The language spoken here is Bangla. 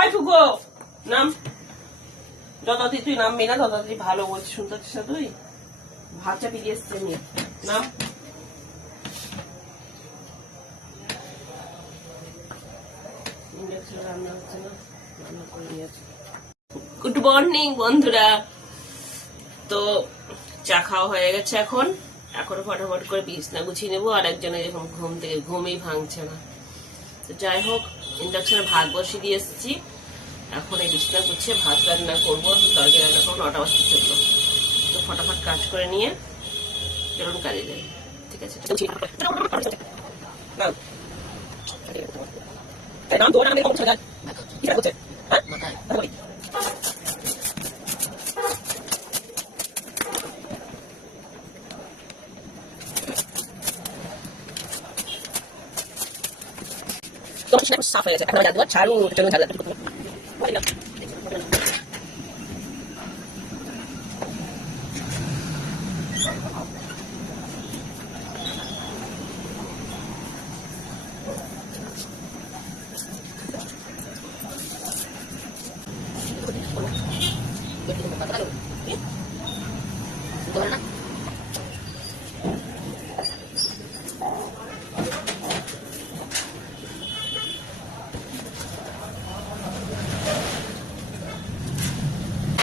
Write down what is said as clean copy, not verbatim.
হাই ফুগো নাম, যতদি তুই নামবি না ততদি ভালো বলছিস, শুনতে পাচ্ছিস না তুই? ভাত চাপিয়ে দিয়ে এসছে নিয়ে নাম। রান্না হচ্ছে না, রান্না করে নিয়েছে। গুড মর্নিং বন্ধুরা, তো চা খাওয়া হয়ে গেছে। এখন ফটাফট করে বিছনা গুছিয়ে নেবো। আর একজনে যখন ঘুম থেকে ঘুমই ভাঙছে না। তো যাই হোক, ইন্ডাকশনে ভাত বসিয়ে দিয়ে এসেছি। এখন এই বিছনা গুছিয়ে ভাত রান্না করবো, তরকারি রান্না করবো 9টা বাজতে চললো। তো ফটাফট কাজ করে নিয়ে এরকম কাজে যাই। ঠিক আছে, সাফ হয়ে গেছে। এখন জাদু ছাড়ু জন্য ঝাল